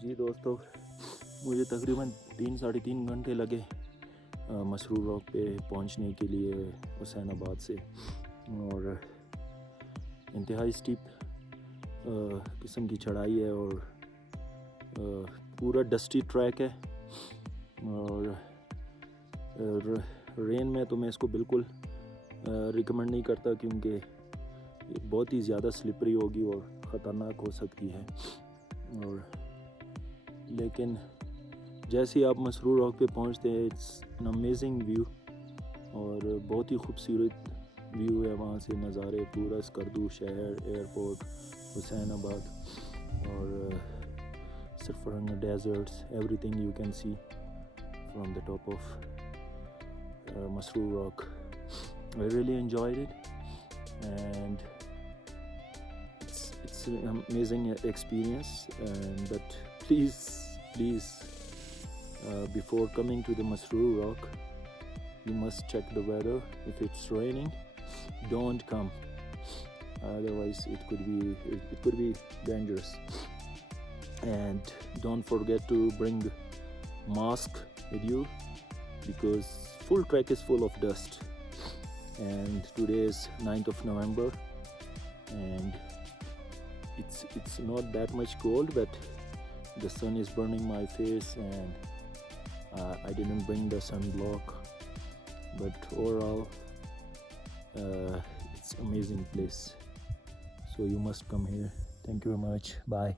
जी दोस्तों, मुझे तकरीबन 3-3.5 घंटे लगे मसरूर रॉक पे पहुंचने के लिए हुसैनाबाद से। और इंतहाई स्टीप किस्म की चढ़ाई है और पूरा डस्टी ट्रैक है। और रेन में तो मैं इसको बिल्कुल रिकमेंड नहीं करता, क्योंकि ये बहुत ही ज़्यादा स्लिपरी होगी और ख़तरनाक हो सकती है। और लेकिन जैसे ही आप मसरूर रॉक पे पहुंचते हैं, इट्स एन अमेजिंग व्यू और बहुत ही खूबसूरत व्यू है। वहाँ से नज़ारे पूरा स्कर्दू शहर, एयरपोर्ट, हुसैनाबाद और Sarfarang deserts, everything you can see from the top of Marsur rock. I really enjoyed it, and it's an amazing experience. But please, before coming to the Marsur rock, you must check the weather. If it's raining, don't come. Otherwise, it could be dangerous. And don't forget to bring mask with you, because full trek is full of dust. And today is 9th of November, and it's not that much cold, but the sun is burning my face, and I didn't bring the sunblock. But overall, it's amazing place, so you must come here. Thank you very much. Bye.